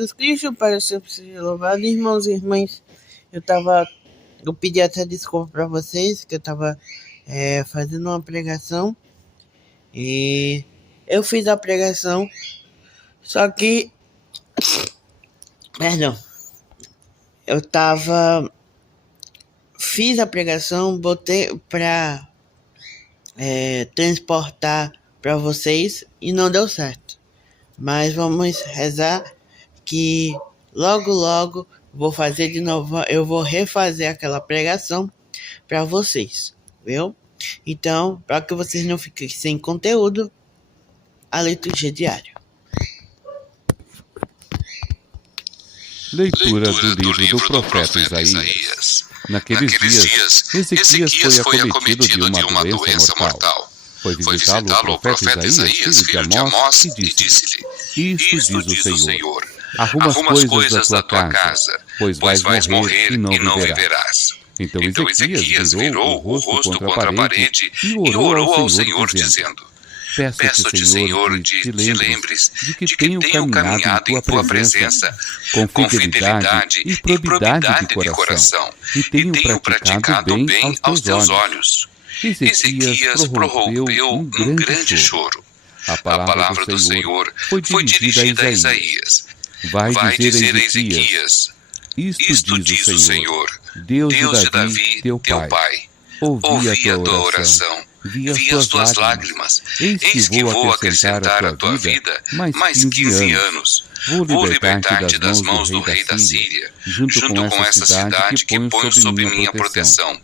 Jesus Cristo, para sempre seja louvado. Irmãos e irmãs, eu pedi até desculpa para vocês, que eu estava fazendo uma pregação, e eu fiz a pregação, só que, perdão, fiz a pregação, botei para transportar para vocês e não deu certo. Mas vamos rezar que logo vou fazer de novo. Eu vou refazer aquela pregação para vocês, viu? Então, para que vocês não fiquem sem conteúdo, a liturgia diária. Leitura do livro do profeta Isaías. Naqueles dias, Ezequias foi acometido de uma doença mortal. Foi visitá-lo o profeta Isaías, filho de Amós, e disse-lhe: Isto diz o Senhor, arruma as coisas da tua casa, pois vais morrer e não viverás. Então Ezequias virou o rosto contra a parede e orou ao Senhor, dizendo: Peço-te, Senhor, te lembres de que tenho caminhado em tua presença com fidelidade e probidade de coração, e tenho praticado bem aos teus olhos. Ezequias prorrompeu um grande choro. A palavra do Senhor foi dirigida a Isaías. Vai dizer a Ezequias: Isto diz o Senhor, Deus de Davi, teu pai. Ouvi a tua oração, vi as tuas lágrimas. Eis que vou acrescentar à tua vida mais 15 anos. Vou libertar-te das mãos do rei da Síria, junto com essa cidade que ponho sob minha proteção.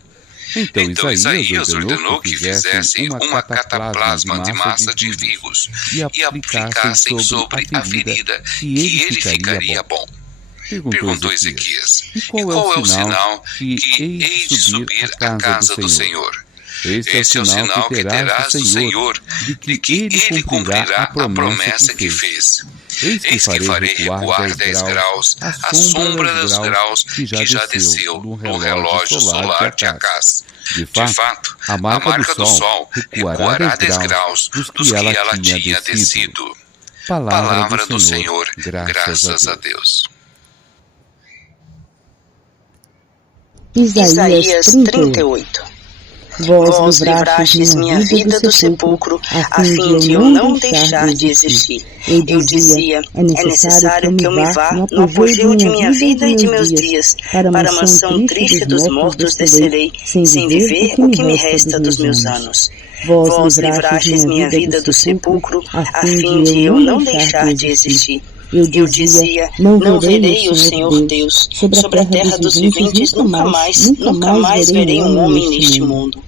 Então Isaías ordenou que fizessem uma cataplasma de massa de figos e aplicassem sobre a ferida, que ele ficaria bom. Perguntou Ezequias: E qual é o sinal que hei de subir à casa do Senhor? Este é o sinal que terás do Senhor, de que ele cumprirá a promessa que fez. Eis que farei recuar 10 graus a sombra dos graus que já desceu no relógio solar de Acás. De fato, a marca do sol recuará 10 graus dos que ela tinha descido. Palavra do Senhor, graças a Deus. Isaías 38. Vós livrastes minha vida do sepulcro, a fim de eu não deixar de existir. Eu dizia: é necessário que eu me vá no apogeu de minha vida e de meus dias. Para a mansão triste dos mortos descerei, sem viver o que me resta dos meus anos. Vós livrastes minha vida do sepulcro, a fim de eu não deixar de existir. Eu dizia: não verei o Senhor Deus. Sobre a terra dos viventes nunca mais verei um homem neste mundo.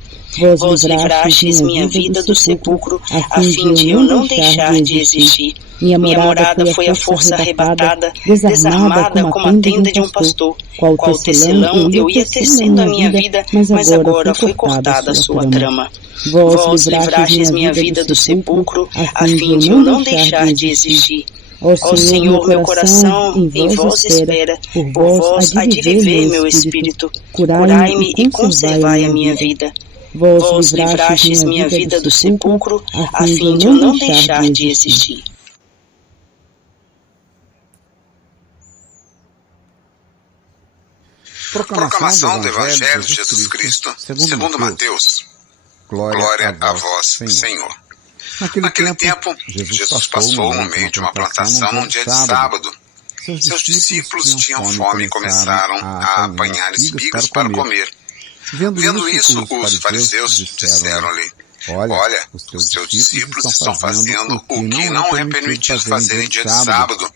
Vós livrastes minha vida do sepulcro, a fim de eu não deixar de existir. Minha morada foi a força arrebatada, desarmada como a tenda de um pastor. Qual tecelão eu ia tecendo a minha vida, mas agora foi cortada a sua trama. Vós livrastes minha vida do sepulcro, a fim de eu não deixar de existir. Ó Senhor, meu coração em vós espera, por vós há de viver meu espírito. Curai-me e conservai a minha vida. Vós livrastes minha vida do sepulcro, a fim de eu não deixar de existir. Proclamação do Evangelho de Jesus Cristo, segundo Mateus. Glória a vós, Senhor. Naquele tempo, Jesus passou no meio de uma plantação num dia de sábado. Seus discípulos tinham fome e começaram a apanhar espigas para comer. Vendo isso, os fariseus disseram-lhe: Olha, os teus discípulos estão fazendo o que não é permitido fazer em dia de sábado.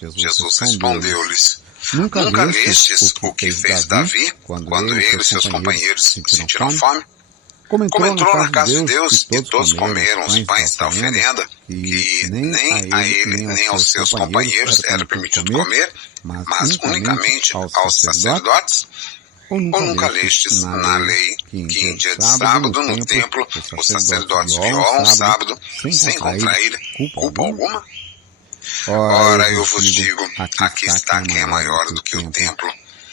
Jesus respondeu-lhes: Nunca lestes o que fez Davi, quando ele e seus companheiros sentiram fome? Como entrou na casa de Deus e todos comeram os pães da oferenda, que nem a ele nem aos seus companheiros era permitido comer, mas unicamente aos sacerdotes? Ou nunca lestes na lei que em dia de sábado no templo os sacerdotes violam o sábado sem contrair culpa alguma? Ora, eu vos digo, aqui está quem é maior do que o templo.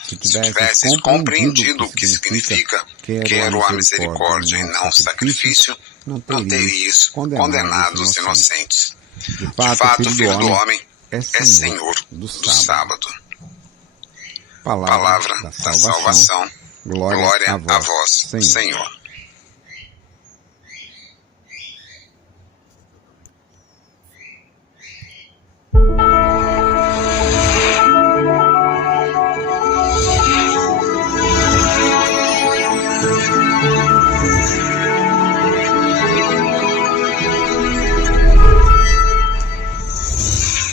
Se tivesses compreendido o que significa quero a misericórdia e não o sacrifício, não terias condenado os inocentes. De fato, o Filho do Homem é Senhor do sábado. Palavra da salvação. Glória a vós, Senhor.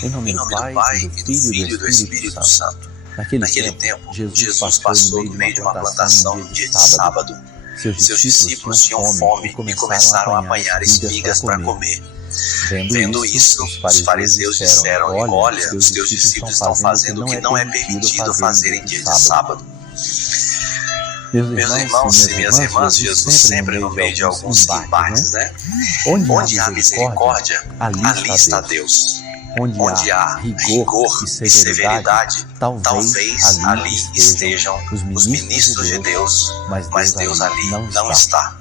Em nome do Pai, e do Filho e do Espírito Santo. Naquele tempo, Jesus passou no meio de uma plantação no dia de sábado. Seus discípulos tinham fome e começaram a apanhar espigas para comer. Vendo isso, os fariseus disseram: olha, os teus discípulos estão fazendo o que não é permitido fazer em dia de sábado. Meus irmãos e minhas irmãs, Jesus sempre no meio de alguns embates, né? Onde há misericórdia, ali está Deus. Onde há rigor e severidade, talvez ali estejam os ministros de Deus, mas Deus ali não está.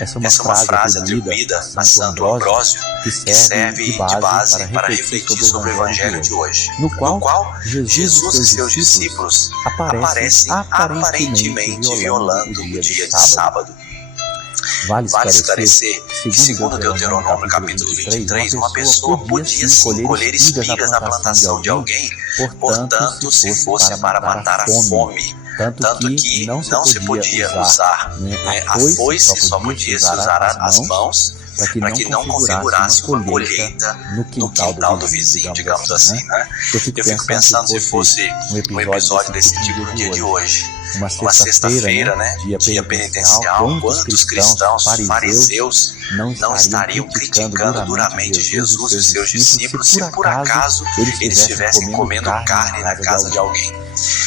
Essa é uma frase atribuída a Santo Ambrósio, que serve de base para refletir sobre o Evangelho de hoje, no qual Jesus e seus discípulos aparecem aparentemente violando o dia de sábado. Vale esclarecer que, segundo Deuteronômio capítulo 23, uma pessoa podia sim colher espigas na plantação de alguém, portanto, se fosse para matar a fome. Tanto que não se podia usar a foice, só podia se usar as mãos, para que não configurasse uma colheita no quintal do vizinho, digamos assim, né? Eu fico pensando se fosse um episódio desse tipo no dia de hoje. Uma sexta-feira, né, dia penitencial, quantos cristãos fariseus não estariam criticando duramente Jesus e seus discípulos se por acaso eles estivessem comendo carne na casa de alguém?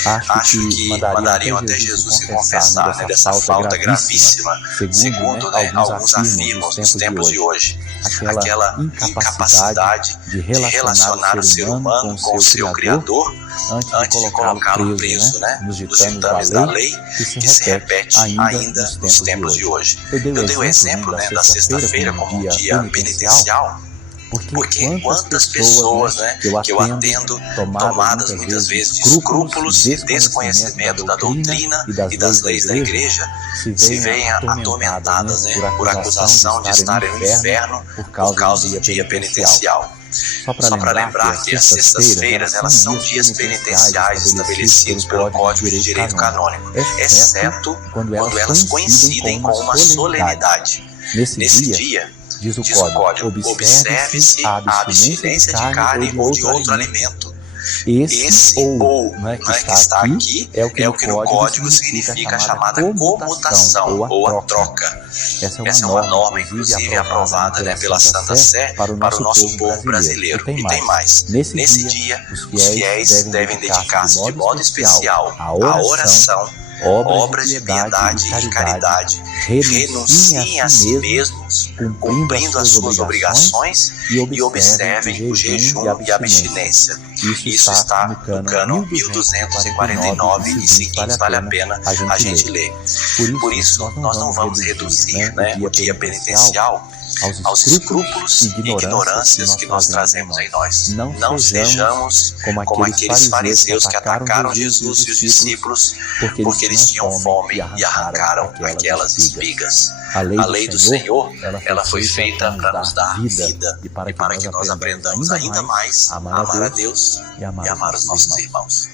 Acho que mandariam até Jesus se confessar dessa falta gravíssima, segundo alguns afirmam nos tempos de hoje. Aquela incapacidade de relacionar o ser humano com o seu Criador antes de colocá-lo preso, né, nos ditames da lei, que se repete ainda nos tempos de hoje. Eu dei o exemplo da sexta-feira como um dia penitencial, porque quantas pessoas, né, que eu atendo, tomadas muitas vezes de escrúpulos e desconhecimento da doutrina e das leis da igreja, se veem atormentadas, né, por acusação de estarem no inferno por causa do dia penitencial. Só para lembrar que as sextas-feiras elas são dias penitenciais estabelecidos pelo Código de Direito Canônico, exceto quando elas coincidem com uma solenidade. Nesse dia, diz o Código, observe-se a abstinência de carne ou de outro alimento. Esse ou que está aqui é o que no Código significa a chamada comutação ou a troca. Essa é uma norma, inclusive, aprovada pela Santa Sé para o nosso povo brasileiro. E tem mais. Nesse dia, os fiéis devem dedicar-se de modo especial à oração, obras de piedade e caridade, renunciem a si mesmos, cumprindo as suas obrigações e observem o jejum e a abstinência. Isso está no Cânon 1249 e seguintes, vale a pena a gente ler. Por isso, nós não vamos reduzir, né, o dia penitencial aos escrúpulos e ignorâncias que nós trazemos em nós. Não sejamos como aqueles fariseus que atacaram Jesus e os discípulos porque eles tinham fome e arrancaram aquelas espigas. A lei do Senhor, ela foi feita para nos dar vida e para que nós aprendamos ainda mais a amar a Deus e amar os nossos irmãos.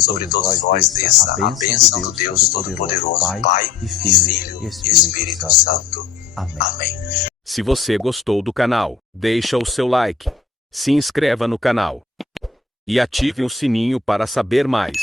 Sobre todos nós desça a bênção do Deus Todo-Poderoso, Pai e Filho e Espírito Santo. Amém. Se você gostou do canal, deixa o seu like, se inscreva no canal e ative o sininho para saber mais.